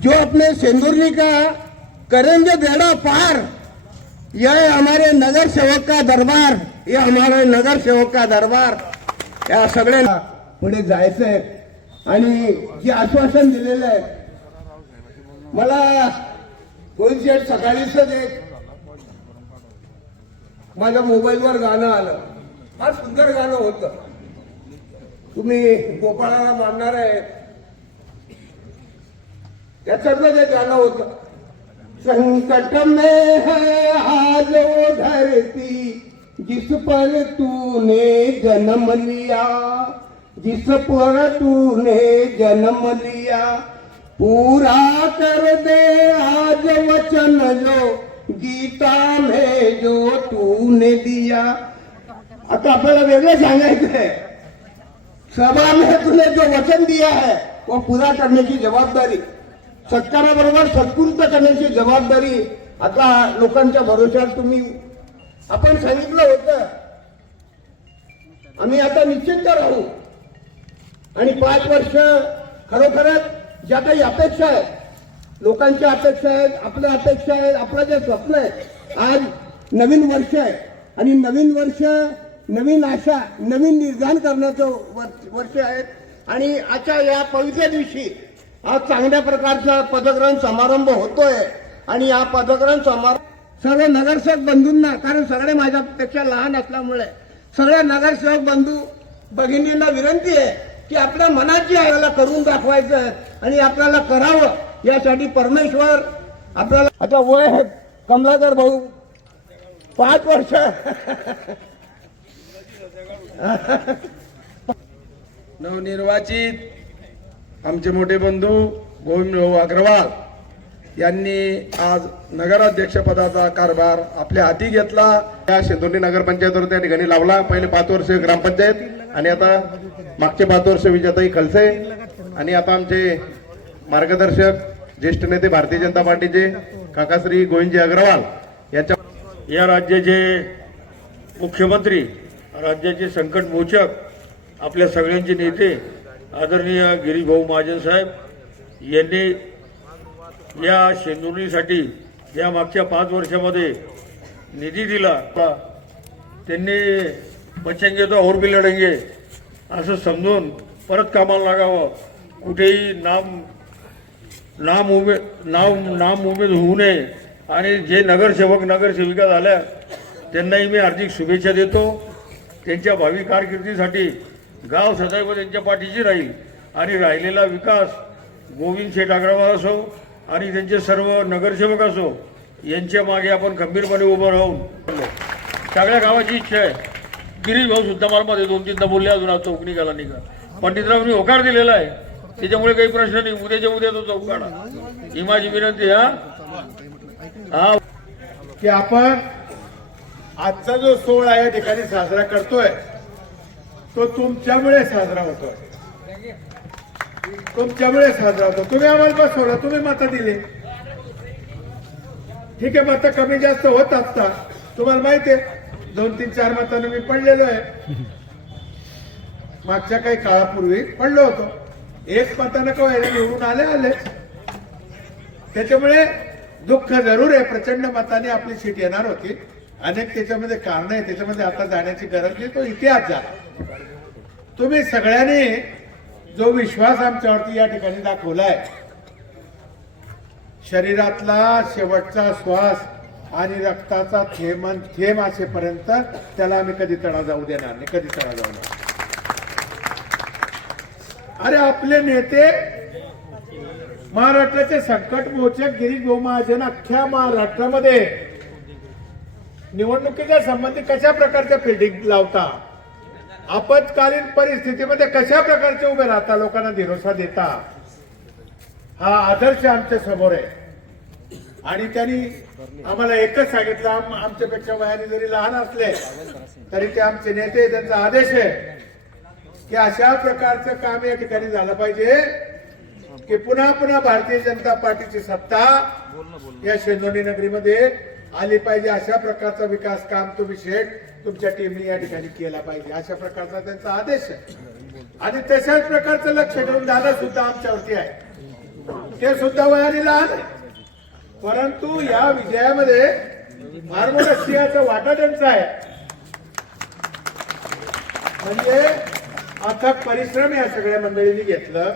जो अपने सेंदुरनी का करेंगे बेड़ा पार, यह हमारे नगर सेवक का दरबार, यह हमारे नगर सेवक का दरबार. या सगळ्यांना पुढे जायचंय आणि जे आश्वासन दिलेलं आहे, मला कोणीतरी सकाळीच एक माझ्या मोबाईलवर गाणं आलं. फार सुंदर गाणं होतं. तुम्ही गोपाळाला मानणार आहे त्याच्यातलं ते गाणं होतं. संकट में है आज वो धरती जिस पर तूने जन्म लिया, जिस पर तूने जन्म लिया, पूरा कर दे आज वचन जो गीता में जो तूने दिया. आता आपल्याला वेगळं सांगायचंय. सभा में तूने जो वचन दिया है वो पूरा करने की जबाबदारी, सत्काराबरोबर सत्कृत्य करण्याची जबाबदारी आता लोकांच्या भरोश्यावर तुम्ही. आपण सांगितलं होतं आम्ही आता निश्चिंत राहू आणि 5 वर्ष खरोखरच ज्या काही अपेक्षा आहेत, लोकांच्या अपेक्षा आहेत, आपल्या अपेक्षा आहेत, आपलं जे स्वप्न आहे. आज नवीन वर्ष आहे आणि नवीन वर्ष, नवीन आशा, नवीन निर्धार करण्याचं वर्ष आहे. आणि आजच्या या पवित्र दिवशी आज चांगल्या प्रकारचा पदग्रहण समारंभ होतोय. आणि या पदग्रहण समारंभ सर्व नगरसेवक बंधूंना, कारण सगळे माझ्यापेक्षा लहान असल्यामुळे सगळ्या नगरसेवक बंधू भगिनींना विनंती आहे की आपल्या मनात जे आहे त्याला करून दाखवायचं आणि आपल्याला करावं. यासाठी परमेश्वर आपल्याला. आता वय आहे कमलाकर भाऊ 5 वर्ष नवनिर्वाचित आमचे मोठे बंधू गोविंद भाऊ अग्रवाल यांनी आज नगराध्यक्षपदाचा कारभार आपल्या हाती घेतला. या शेंदुर्णी नगरपंचायतवर त्या ठिकाणी लावला. पहिले 5 वर्ष ग्रामपंचायत आणि आता मागचे 5 वर्ष विजयताई खलसे. आणि आता आमचे मार्गदर्शक ज्येष्ठ नेते भारतीय जनता पार्टीचे काकाश्री गोविंदजी अग्रवाल यांच्या. या राज्याचे मुख्यमंत्री, राज्याचे संकट मोचक, आपल्या सगळ्यांचे नेते आदरणीय गिरीश भाऊ महाजन साहेब यांनी या शेंदुर्णीसाठी या मागच्या 5 वर्षामध्ये निधी दिला. त्यांनी बचेंगे तो और भी लढेंगे असं समजून परत कामाला लागावं. कुठेही नाम उमेद होऊ नये. आणि जे नगरसेवक नगरसेविका झाल्या त्यांनाही मी हार्दिक शुभेच्छा देतो. त्यांच्या भावी कारकिर्दीसाठी गाव सदैव त्यांच्या पाठीशी राहील. आणि राहिलेला विकास गोविंद शेठ अग्रवाल असो आणि त्यांचे सर्व नगरसेवक असो यांच्या मागे आपण खंबीरपणे उभं राहून. सगळ्या गावाची इच्छा आहे. गिरीश भाऊ सुद्धा मला मध्ये 2-3दा बोलले, अजून आज चौक निघाला नाही का. पंडितरावनी होकार दिलेला आहे त्याच्यामुळे काही प्रश्न नाही. उद्याच्या उद्या तो चौक काढा ही माझी विनंती. हा की आपण आजचा जो सोहळा या ठिकाणी साजरा करतोय तो तुमच्यामुळे साजरा होतोय. तुमच्यामुळे साजरा होतो. तुम्ही आम्हाला बसवलं, तुम्ही मतं दिले. ठीक आहे, मतं कमी जास्त होत असतात. तुम्हाला माहिती आहे 2-3-4 मतांना मी पडलेलो आहे. मागच्या काही काळापूर्वी पडलो होतो. 1 मतानं का निवडून आले. त्याच्यामुळे दुःख जरूर आहे. प्रचंड मताने आपली सीट येणार होती. अनेक त्याच्यामध्ये कारण आहे. त्याच्यामध्ये आता जाण्याची गरज नाही. तो इतिहास झाला. तुम्ही सगळ्यांनी जो विश्वास आमच्यावरती या ठिकाणी दाखवलाय, शरीरातला शेवटचा श्वास आणि रक्ताचा थेंब असेपर्यंत त्याला आम्ही कधी तडा जाऊ देणार नाही. कधी तडा जाऊ देणार. अरे आपले नेते महाराष्ट्राचे संकट मोचक गिरीश भाऊ महाजन अख्ख्या महाराष्ट्रामध्ये निवडणुकीच्या संबंधी कशा प्रकारच्या फिल्डिंग लावता, आपत्कालीन परिस्थितीमध्ये कशा प्रकारचे उभे राहता, लोकांना दिरोसा देता, हा आदर्श आमच्या समोर आहे. आणि त्यांनी आम्हाला एकच सांगितलं, आमच्यापेक्षा वयाने जरी लहान असले तरी ते आमचे नेते, त्यांचा आदेश आहे की अशा प्रकारचं काम या ठिकाणी झालं पाहिजे की पुन्हा पुन्हा भारतीय जनता पार्टीची सत्ता या शेंदुर्णी नगरीमध्ये आली पाहिजे. अशा प्रकारचा विकास काम तुम्ही शेठ तुमच्या टीमने या ठिकाणी केला पाहिजे, अशा प्रकारचा त्यांचा आदेश आहे. आणि तशाच प्रकारचं लक्ष ठेवून दादा सुद्धा आमच्यावरती आहे. ते सुद्धा वयाने लहान आहे, परंतु या विजयामध्ये फार मोठा सिंहाचा वाटा त्यांचा आहे. म्हणजे अथक परिश्रम या सगळ्या मंडळींनी घेतलं.